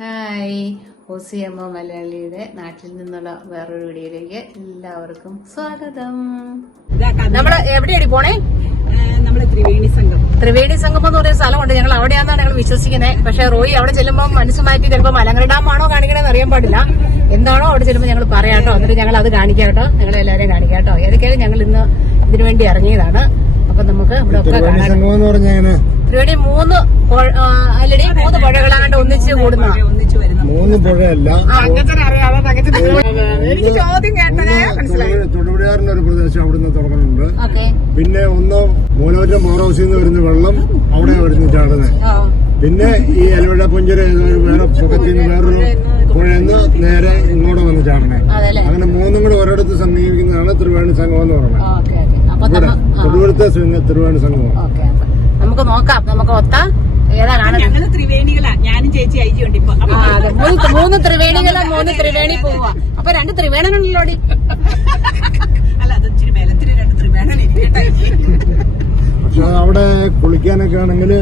Hi. Aussie അമ്മ മലയാളിയുടെ നാട്ടിൽ നിന്നുള്ള വേറൊരു വീഡിയോയിലേക്ക് എല്ലാവർക്കും സ്വാഗതം. നമ്മൾ എവിടെയാണ് പോണേ? നമ്മൾ ത്രിവേണി സംഘം ത്രിവേണി സംഘം എന്ന് പറയുന്ന സ്ഥലമുണ്ട്. ഞങ്ങൾ അവിടെയാണെന്നാണ് ഞങ്ങൾ വിശ്വസിക്കുന്നത്. പക്ഷെ റോയി അവിടെ ചെല്ലുമ്പോൾ മനസ്സ് മാറ്റി ചിലപ്പോൾ മലങ്കര ഡാമാണോ കാണിക്കണമെന്ന് അറിയാൻ പാടില്ല. എന്താണോ അവിടെ ചെല്ലുമ്പോൾ ഞങ്ങൾ പറയാട്ടോ. എന്നിട്ട് ഞങ്ങൾ അത് കാണിക്കാട്ടോ. നിങ്ങളെല്ലാവരെയും ഞങ്ങൾ എല്ലാവരെയും കാണിക്കാം ഏതൊക്കെയാലും ഞങ്ങൾ ഇന്ന് ഇതിനു വേണ്ടി ഇറങ്ങിയതാണ്. അപ്പൊ നമുക്ക് ഇവിടെ ഒക്കെ കാണാം. ത്രിവേണി മൂന്ന് അല്ലടി മൂന്ന് പുഴകളാണ്ട് ഒന്നിച്ച് കൂടുന്ന. ഒന്നിച്ചു വരുന്നു മൂന്ന് പുഴയല്ല. എനിക്ക് ചോദ്യം കേട്ടതേ മനസ്സിലായി. തൊടുപുഴയാറിന്റെ ഒരു പ്രദേശം അവിടുന്ന് തുടങ്ങുന്നുണ്ട് ഓക്കെ. പിന്നെ ഒന്ന് മൂലമറ്റം മോറോസിൽ നിന്ന് വരുന്ന വെള്ളം അവിടെ വരുന്ന ചാടുന്നത് പിന്നെ ഈ അലവിഴ പുഞ്ചര വേറെ പൊക്കത്തിൽ നിന്ന് വേറൊരു പുഴയെന്ന് നേരെ ഇങ്ങോട്ട് വന്ന് ചാടണേ അങ്ങനെ മൂന്നും കൂടെ ഒരിടത്ത് സമീപിക്കുന്നതാണ് ത്രിവേണി സംഘം എന്ന് പറയുന്നത്. തൊടുപുഴത്തെ ത്രിവേണി സംഘം ഓക്കെ നമുക്ക് നോക്കാം. നമുക്ക് ഒത്ത ഏതാ കാണുന്നത് ത്രിവേണികളാ. ഞാനും ചേച്ചി അയച്ചു ഇപ്പൊ. മൂന്ന് മൂന്ന് ത്രിവേണികൾ മൂന്ന് ത്രിവേണി പോവാ. അപ്പൊ രണ്ട് ത്രിവേണനുള്ളോടി അല്ല അത് ഇച്ചിരി ബലത്തിന് രണ്ട് ത്രിവേണി പക്ഷെ അവിടെ കുളിക്കാനൊക്കെ ആണെങ്കിൽ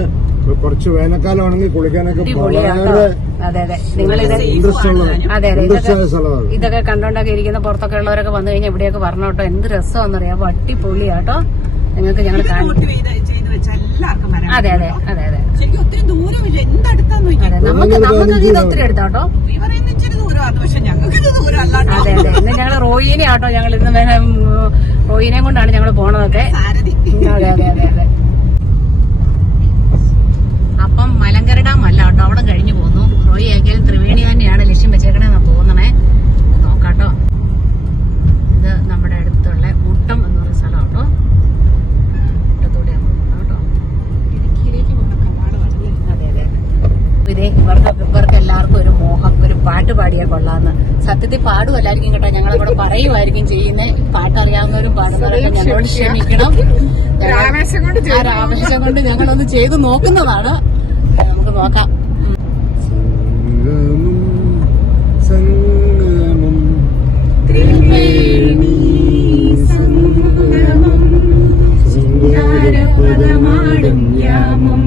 കുറച്ച് വേനൽക്കാലമാണെങ്കിൽ കുളിക്കാനൊക്കെ വളരെ അതെ അതെ. നിങ്ങൾ ഇത് ഉള്ള അതെ അതെ. ഇതൊക്കെ ഇതൊക്കെ കണ്ടോണ്ടൊക്കെ ഇരിക്കുന്ന പുറത്തൊക്കെ ഉള്ളവരൊക്കെ വന്നു കഴിഞ്ഞാൽ ഇവിടെയൊക്കെ പറഞ്ഞു കേട്ടോ. എന്ത് രസമാണെന്നറിയാം? അടിപൊളിയാട്ടോ നിങ്ങൾക്ക് ഞങ്ങൾ അതെ അതെ അതെ അതെ. നമുക്ക് നമുക്ക് ഇത് ഒത്തിരി എടുത്താട്ടോ. ഈ പറയുന്ന ഇച്ചിരി ദൂരമാണ്. പക്ഷെ ഞങ്ങൾക്ക് ദൂരം അല്ലാട്ടോ അതെ അതെ. ഇന്ന് ഞങ്ങൾ റോയിനെ ആട്ടോ ഞങ്ങൾ ഇന്ന് റോയിനെ കൊണ്ടാണ് ഞങ്ങൾ പോണതൊക്കെ. അതെ അതെ അതെ അതെ അപ്പം മലങ്കര ഡാം അല്ല കേട്ടോ അവിടെ കഴിഞ്ഞു പോന്നു റോയി ആക്കിയാൽ ത്രിവേണി തന്നെയാണ് ലക്ഷ്യം വെച്ചേക്കണേന്നാ തോന്നണേ നോക്കാട്ടോ ഇത് നമ്മുടെ അടുത്തുള്ള ഊട്ടം എന്ന് പറയുന്ന സ്ഥലം കേട്ടോ ഊട്ടത്തൂടെ കേട്ടോ ഇടുക്കിയിലേക്ക് പോകുന്ന കവാടമാണല്ലേ അതെ അതെ ഇതേ ഇവർക്ക് ഇവർക്ക് എല്ലാവർക്കും ഒരു മോഹം ഒരു പാട്ട് പാടിയാൽ കൊള്ളാന്ന് സത്യത്തിൽ പാടുമല്ലായിരിക്കും കേട്ടോ. ഞങ്ങളവിടെ പറയുമായിരിക്കും ചെയ്യുന്നത് പാട്ടറിയാവുന്നവരും പാടുന്നവരും പാടുന്നവരൊക്കെ ഞങ്ങളോട് ക്ഷമിക്കണം. ആവേശം കൊണ്ട് ഞങ്ങളൊന്ന് ചെയ്ത് നോക്കുന്നതാണ്. നമുക്ക് നോക്കാം. സംഗമം സംഗമം യാമം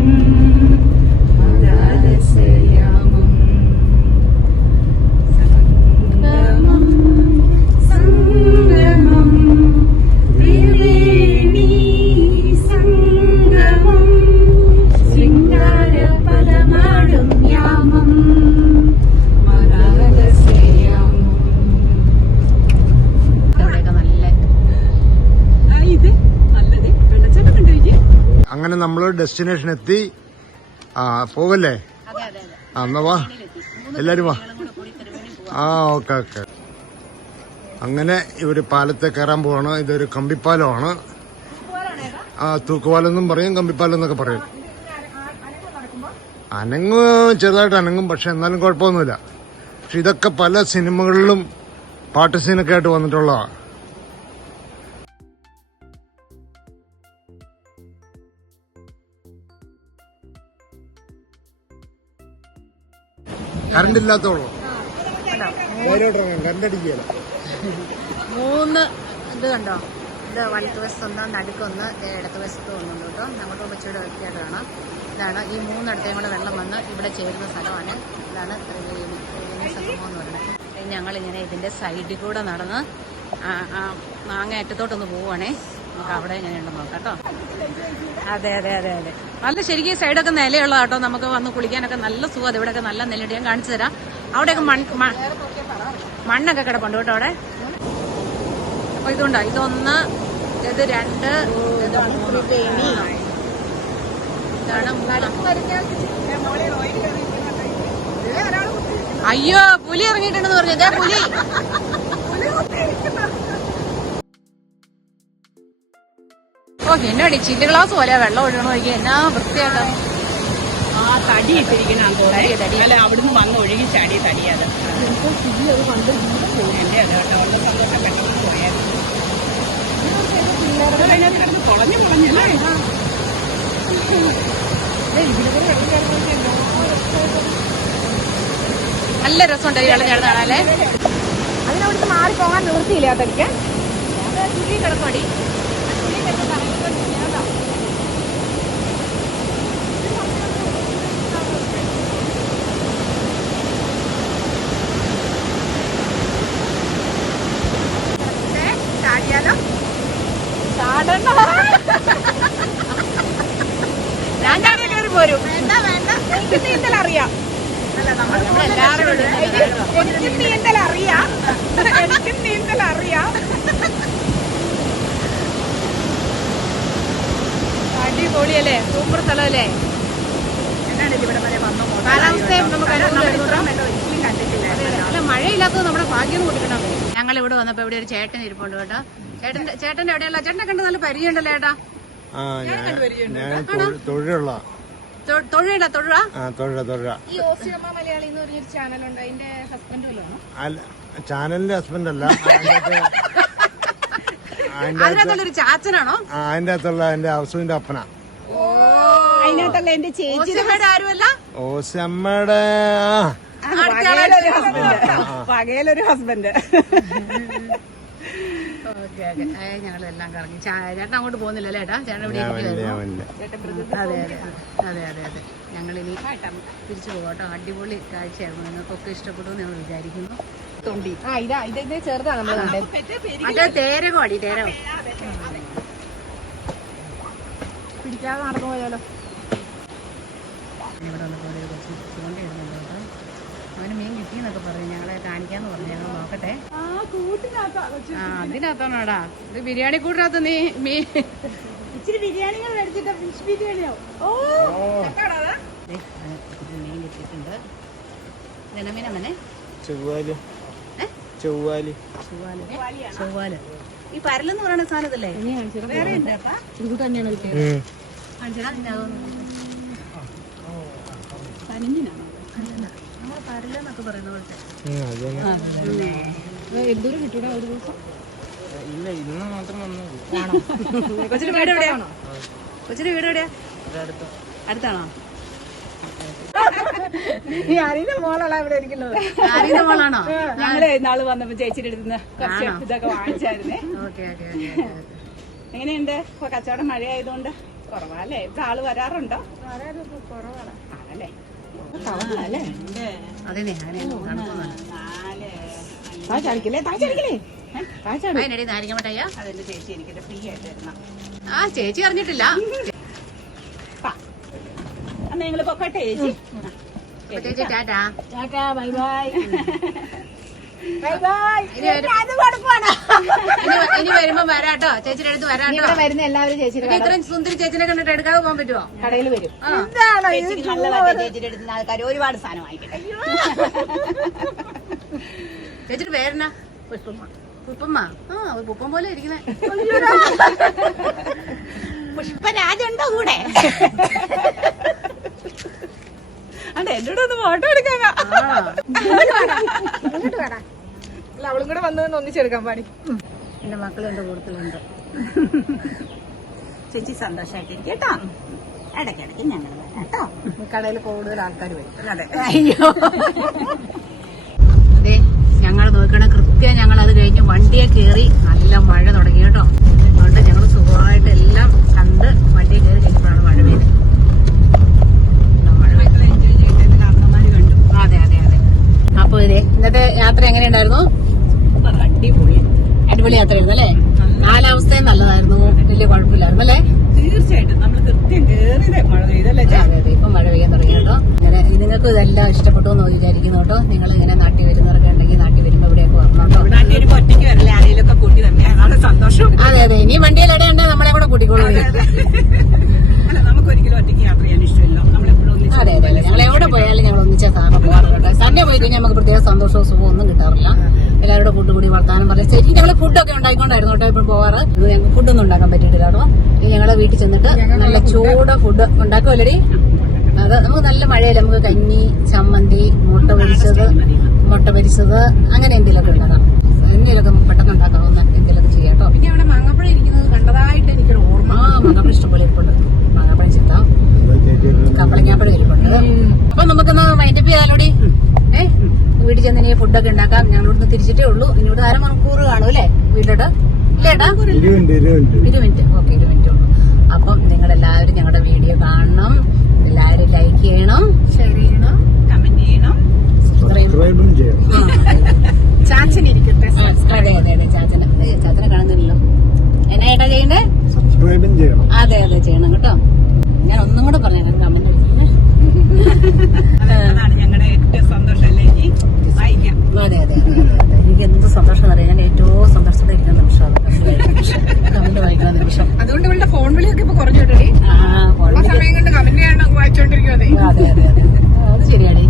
അങ്ങനെ നമ്മൾ ഡെസ്റ്റിനേഷൻ എത്തി ആ ആ എന്നാ വാ. എല്ലാരും വാ. ആ ഓക്കെ ഓക്കെ. അങ്ങനെ ഇവർ പാലത്തെ കയറാൻ പോവാണ്. ഇതൊരു കമ്പിപ്പാലമാണ്. ആ തൂക്കുപാലെന്നും പറയും കമ്പിപ്പാലം എന്നൊക്കെ പറയും. അനങ്ങ് ചെറുതായിട്ട് അനങ്ങും പക്ഷെ എന്നാലും കുഴപ്പമൊന്നുമില്ല. പക്ഷെ ഇതൊക്കെ പല സിനിമകളിലും പാട്ട് സീനൊക്കെ ആയിട്ട് വന്നിട്ടുള്ളതാണ് കറണ്ട് ഇല്ലാത്തോളൂ. കറണ്ട് അടിക്കുകയല്ല മൂന്ന് ഇത് കണ്ടോ? ഇത് വലത്ത് വശത്ത് ഒന്ന് നടുക്കൊന്ന് ഇടത്ത് വശത്ത് ഒന്നുണ്ട് കേട്ടോ. നമ്മുടെ കൊച്ചിയുടെ വ്യക്തിയായിട്ട് കാണാം. ഇതാണ് ഈ മൂന്നിടത്തേയും കൂടെ വെള്ളം വന്ന് ഇവിടെ ചേരുന്ന സ്ഥലമാണ്. ഇതാണ് സംഭവം എന്ന് പറയുന്നത്. ഞങ്ങളിങ്ങനെ ഇതിന്റെ സൈഡിൽ കൂടെ നടന്ന് മാങ്ങ അറ്റത്തോട്ടൊന്ന് പോവുകയാണേ നമുക്ക് അവിടെ എങ്ങനെയുണ്ട് നോക്കാം കേട്ടോ. അതെ അതെ അതെ അതെ. നല്ല ശരിക്കും ഈ സൈഡൊക്കെ നിലയുള്ള കേട്ടോ നമുക്ക് വന്ന് കുളിക്കാനൊക്കെ നല്ല സുഖം. ഇവിടെയൊക്കെ നല്ല നെല്ലിട്ട് ഞാൻ കാണിച്ചു തരാം. അവിടെയൊക്കെ മൺ മ- മണ്ണൊക്കെ കിടപ്പുണ്ട് കേട്ടോ അവിടെ. അപ്പൊ ഇതുണ്ടോ? ഇതൊന്ന് ഇത് രണ്ട് ഇതാണ്. അയ്യോ പുലി ഇറങ്ങിയിട്ടുണ്ടെന്ന് പറഞ്ഞു? ഇതേ ഓ എന്നാടി ചില്ല് ഗ്ലാസ് പോലെ വെള്ളം ഒഴുകണ നോക്കി. എന്നാ വൃത്തിയാക്കാം. ആ തടി ഇട്ടിരിക്കണ. അല്ല അവിടുന്ന് വന്ന് ഒഴുകി ചാടി തടിയത് നല്ല രസമുണ്ട് അതിനവിടുത്തെ കാണാല്ലേ അതിനവിടുന്ന് മാറി പോകാൻ നിവൃത്തിയില്ല തടിക്ക്. ചുഴി കിടപ്പടി നമ്മളെല്ലാവരും ഇവിടെ ഉണ്ട് കേട്ടോ. എനിക്കും നീന്തൽ അറിയാം എനിക്കും നീന്തൽ അറിയാം അടിപൊളിയല്ലേ കാലാവസ്ഥയും നമുക്ക് അല്ല മഴയില്ലാത്തത് നമ്മുടെ ഭാഗ്യം കൂട്ടിക്കണം ഞങ്ങൾ ഇവിടെ വന്നപ്പോ ഇവിടെ ഒരു ചേട്ടൻ ഇരിപ്പുണ്ട് കേട്ടോ. ചേട്ടന്റെ ചേട്ടന്റെ എവിടെയല്ല ചേട്ടനെ കണ്ട് നല്ല പരിചയമുണ്ടല്ലോ ചേട്ടാ തൊഴിലുള്ള തൊഴില തൊഴില ഈ ഓസിയമ്മ മലയാളി എന്ന് പറഞ്ഞൊരു ചാനലുണ്ട് അതിന്റെ ഹസ്ബൻഡ് വല്ലതാണോ അല്ല ചാനലിന്റെ ഹസ്ബൻഡ് അല്ല. അതിന്റെ അതിന്റെ അതിനകത്തുള്ളൊരു ചാച്ചനാണോ? അതിന്റെ അകത്തുള്ള എന്റെ ഹൗസിന്റെ അപ്പന. എന്റെ ഓസിയമ്മയുടെ ആരുമല്ല? പകയിലൊരു ഹസ്ബൻഡ് ഓക്കെ ഓക്കെ. എല്ലാം കറങ്ങി. ചേട്ടൻ അങ്ങോട്ട് പോകുന്നില്ല ചേട്ടാ ചേട്ടൻ ഇവിടെ അതെ അതെ അതെ. അതെ അതെ. ഞങ്ങളിനി തിരിച്ചു പോകട്ടോ അടിപൊളി കാഴ്ചയായിരുന്നു. നിങ്ങൾക്കൊക്കെ ഇഷ്ടപ്പെട്ടു എന്ന് ഞങ്ങൾ വിചാരിക്കുന്നു. തൊണ്ടി. ആ ഇതാ ഇത് ഇത് ചെറുതാണ് നമ്മൾ തേരകോടി അത് തേരകം അടി തേരകം. പിടിക്കാതെ നടന്നു പോയാലോ? ഇവിടെ വന്നപ്പോൾ ഒരു കൊച്ചു ചൂണ്ടയിടുന്നുണ്ട് കേട്ടോ. അവന് മീൻ കിട്ടിയെന്നൊക്കെ പറഞ്ഞു. ഞങ്ങളെ കാണിക്കാന്ന് പറഞ്ഞു. ഞങ്ങൾ നോക്കട്ടെ. ആ അതിനകത്താണോടാ? ഇത് ബിരിയാണി കൂട്ടിനകത്ത് നീ മീൻ ഇച്ചിരി ബിരിയാണികൾ മേടിച്ചിട്ട് ഫിഷ് ബിരിയാണിയോ ഓ മീൻ കിട്ടിയിട്ടുണ്ട്. മനെ ചൊവ്വാൽ. ഏ? ചൊവ്വാൽ. ചൊവ്വാൽ. ചൊവ്വാൽ. ഈ പരലെന്ന് പറയുന്ന സാധനത്തില്ലേ? വേറെ ഉണ്ട് കേട്ടാ ഇത് തന്നെയാണ് കിട്ടിയത് അഞ്ചനാ അതൊന്ന് തന്നെ. എന്തോരം കിട്ടൂടാ ഒരു ദിവസം? ഇല്ല ഇന്ന് മാത്രം വന്നു കൊച്ചിന്റെ വീട് കൊച്ചിന്റെ വീട് എവിടെയാ? അടുത്താണോ? മോളാണ് ഞങ്ങൾ നാൾ വന്നപ്പോ ചേച്ചിയുടെ അടുത്ത് കുറച്ച്? ഇതൊക്കെ വാങ്ങിച്ചായിരുന്നേ. ഓക്കെ ഓക്കെ ഓക്കെ എങ്ങനെയുണ്ട്? ഇപ്പൊ കച്ചവടം മഴയായതുകൊണ്ട് കുറവാല്ലേ ഇവിടെ ആൾ വരാറുണ്ടോ? കുറവാണ്. അങ്ങനെ ആ ചേച്ചി അറിഞ്ഞിട്ടില്ല. അന്ന് ഞങ്ങൾ പൊക്കോട്ടെ ചേച്ചി? ചേച്ചി ടാറ്റാ. Tata bye bye. ഇനി വരുമ്പോ വരാട്ടോ. ചേച്ചിയുടെ അടുത്ത് വരാട്ടോ. വരുന്ന എല്ലാവരും ചേച്ചിയുടെ ഇത്രയും സുന്ദരി ചേച്ചിനെ കണ്ടിട്ട് എടുക്കാതെ പോകാൻ പറ്റുമോ കടയിൽ വരും. ചേച്ചിയുടെ അടുത്ത് ആൾക്കാർ ഒരുപാട് സാധനം വാങ്ങിക്കട്ടെ. ചേച്ചിയുടെ പേരെന്നാ? പുഷ്പമ്മ. പുഷ്പമ്മ. ആ ഒരു പുപ്പം പോലെ ഇരിക്കുന്നേ. പുഷ്പരാജുണ്ടോ കൂടെ? ഒന്ന് ഫോട്ടോ എടുക്കാനാ. അല്ല അവളും കൂടെ ഒന്നിച്ചെടുക്കാൻ പാടി. എന്റെ എന്റെ കൂട്ടത്തിലുണ്ട്. ചേച്ചി സന്തോഷമായിട്ടിരിക്കും കേട്ടോ. ഇടയ്ക്കിടയ്ക്ക് ഞങ്ങൾ കേട്ടോ. കടയിൽ കൂടുതൽ ആൾക്കാർ വരും. അതെ. അയ്യോ. അതെ ഞങ്ങൾ നോക്കണ കൃത്യം ഞങ്ങൾ അത് കഴിഞ്ഞ് വണ്ടിയെ കയറി നല്ല മഴ തുടങ്ങി കേട്ടോ. അതുകൊണ്ട് ഞങ്ങൾ സുഖമായിട്ട് എല്ലാം കണ്ട് വണ്ടിയെ കയറി കഴിഞ്ഞപ്പോഴാണ് മഴ പെയ്തത് നല്ല മഴ പെയ്തു എൻജോയ് ചെയ്തിട്ട് കാരണന്മാര് കണ്ടു അതെ അതെ അതെ അപ്പൊ ഇതേ ഇന്നത്തെ യാത്ര എങ്ങനെയുണ്ടായിരുന്നു? ഉണ്ടായിരുന്നു അടിപൊളി. അടിപൊളി യാത്രയായിരുന്നു അല്ലേ? കാലാവസ്ഥയും നല്ലതായിരുന്നു. വലിയ കുഴപ്പമില്ലായിരുന്നു അല്ലേ? തീർച്ചയായിട്ടും. നമ്മൾ കൃത്യം കേറിയതേ മഴ പെയ്തല്ലേ ഇപ്പൊ മഴ പെയ്യാൻ തുടങ്ങി കേട്ടോ. അങ്ങനെ നിങ്ങൾക്ക് ഇതെല്ലാം ഇഷ്ടപ്പെട്ടു എന്ന് വിചാരിക്കുന്നു കേട്ടോ. നിങ്ങൾ ഇങ്ങനെ നാട്ടിൽ വരുന്നവരൊക്കെ ഉണ്ടെങ്കിൽ നാട്ടിൽ വരുമ്പോൾ ഇവിടെയൊക്കെ വരണം കേട്ടോ. നാട്ടിൽ ഒരു ഒറ്റയ്ക്ക് വരല്ലേ ആരെയൊക്കെ കൂട്ടി തന്നെ. അതാണ് സന്തോഷം. അതെ അതെ. ഇനി വണ്ടിയിൽ ഇടയുണ്ടെ നമ്മളെ കൂടെ കൂട്ടിക്കോളൂ. നമുക്ക് ഒരിക്കലും ഒറ്റയ്ക്ക് യാത്ര ചെയ്യാൻ ഇഷ്ടമില്ല. നമ്മളെപ്പോഴും ഒന്നിച്ച് അതെ അതെ. ഞങ്ങൾ എവിടെ പോയാലും ഞങ്ങൾ ഒന്നിച്ചാ സാറിന് സൺഡേ പോയി കഴിഞ്ഞാൽ നമുക്ക് പ്രത്യേക സന്തോഷവും സുഖവും ഒന്നും കിട്ടാറില്ല. എല്ലാവരുടെ ഫുഡ് കൂടി വർത്താനം പറയാം. ശരിക്കും ഞങ്ങൾ ഫുഡൊക്കെ ഉണ്ടായിക്കൊണ്ടായിരുന്നു കേട്ടോ ഇപ്പം പോവാറ്. ഇത് ഞങ്ങൾക്ക് ഫുഡൊന്നും ഉണ്ടാക്കാൻ പറ്റിയിട്ടില്ല കേട്ടോ. ഇനി ഞങ്ങളെ വീട്ടിൽ ചെന്നിട്ട് നല്ല ചൂട് ഫുഡ് ഉണ്ടാക്കുമല്ലേടി അത് നമുക്ക് നല്ല മഴയല്ലേ? നമുക്ക് കഞ്ഞി ചമ്മന്തി മുട്ട പൊരിച്ചത് മുട്ട പൊരിച്ചത് അങ്ങനെ എന്തെങ്കിലുമൊക്കെ ഉണ്ടാക്കാം എന്തെങ്കിലുമൊക്കെ പെട്ടെന്ന് ഉണ്ടാക്കാവുന്ന എന്തെങ്കിലുമൊക്കെ ചെയ്യാം കേട്ടോ. പിന്നെ അവിടെ മാങ്ങപ്പഴം ഇരിക്കുന്നത് കണ്ടതായിട്ട് എനിക്കൊരു ഓർമ്മ ആ മാങ്ങപ്പഴം ഇഷ്ടംപോലെ ഇരിപ്പുണ്ട്. മാങ്ങപ്പഴം ചിത്ത. കപ്പളങ്ങാപ്പഴം ഇരിപ്പുണ്ട്. അപ്പൊ നമുക്കൊന്ന് മൈൻഡപ്പ് ചെയ്താലോടി. ഏ? വീട്ടിൽ ചെന്ന് ഇനി ഫുഡൊക്കെ ഉണ്ടാക്കാം. ഞങ്ങൾ ഇവിടുന്ന് തിരിച്ചിട്ടേ ഉള്ളൂ. ഇനി ഇവിടെ അരമണിക്കൂർ കാണും അല്ലേ? വീട്ടിലോട്ട്? ഇല്ലേട്ടാ ഇരുപത് മിനിറ്റ് ഓക്കെ ഇരു മിനിറ്റ് ഉള്ളൂ. അപ്പം നിങ്ങൾ എല്ലാവരും ഞങ്ങളുടെ വീഡിയോ കാണണം. എല്ലാവരും ലൈക്ക് ചെയ്യണം. ഷെയർ ചെയ്യണം. കമന്റ് ചെയ്യണം. ഇത്രയും സബ്സ്ക്രൈബും ചെയ്യണം ചാച്ചൻ ഇരിക്കട്ടെ. അതെ അതെ അതെ. ചാച്ചനെ ചാച്ചനെ കാണുന്നില്ലല്ലോ. എന്നാ ഏട്ടാ ചെയ്യണ്ടേ? ചെയ്യണം. അതെ അതെ ചെയ്യണം കേട്ടോ. ഞാൻ ഒന്നും കൂടെ പറഞ്ഞേക്കാം. കമന്റ് അതെ അതെ എനിക്ക് എന്ത് സന്തോഷം അറിയാം. ഞാൻ ഏറ്റവും സന്തോഷത്തിലിരിക്കുന്ന നിമിഷം കമന്റ് വായിക്കുന്ന നിമിഷം. അതുകൊണ്ട് ഇവളുടെ ഫോൺ വിളിയൊക്കെ ഇപ്പൊ കുറഞ്ഞു കേട്ടോടി സമയം കണ്ട് കമന്റ് വായിച്ചോണ്ടിരിക്കുന്നത് അതെ അതെ അതെ. അത് ശരിയാണ്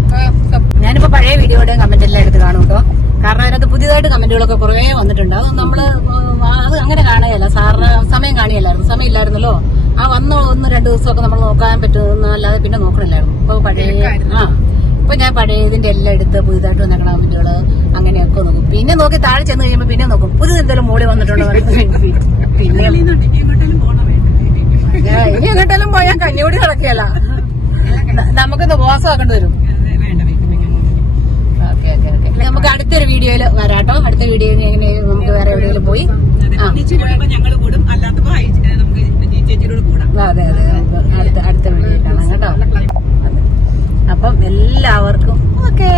ഞാനിപ്പോ പഴയ വീഡിയോയുടെ കമന്റ് എല്ലാം എടുത്ത് കാണും കാരണം അതിനകത്ത് പുതിയതായിട്ട് കമന്റുകളൊക്കെ കുറേ വന്നിട്ടുണ്ട്. അത് നമ്മൾ അത് അങ്ങനെ കാണുകയല്ല. സാറിന് സമയം കാണിയല്ലായിരുന്നു സമയം ഇല്ലായിരുന്നല്ലോ. ആ വന്ന ഒന്ന് രണ്ട് ദിവസമൊക്കെ നമ്മൾ നോക്കാൻ പറ്റുന്ന അല്ലാതെ പിന്നെ നോക്കണില്ലായിരുന്നു. ഇപ്പൊ പഴയ ആ. ഇപ്പൊ ഞാൻ പഴയതിന്റെ എല്ലാം എടുത്ത് പുതുതായിട്ട് വന്ന കമന്റുകൾ അങ്ങനെയൊക്കെ നോക്കും. പിന്നെ നോക്കി താഴെ ചെന്ന് കഴിയുമ്പോ പിന്നെ നോക്കും. പുതിയ എന്തെങ്കിലും മോളി വന്നിട്ടുണ്ടോ പിന്നെ ഇനി പോയാൽ കഞ്ഞിയോടി നടക്കുകയല്ല. നമുക്കൊന്ന് ഉപവാസമാക്കേണ്ടി വരും. നമുക്ക് അടുത്തൊരു വീഡിയോയിൽ വരാട്ടോ. അടുത്ത വീഡിയോയിൽ എങ്ങനെ നമുക്ക് വേറെ എവിടെയെങ്കിലും പോയി? അതെ അതെ അടുത്ത വീഡിയോ കാണാം കേട്ടോ. അപ്പം എല്ലാവർക്കും ഓക്കേ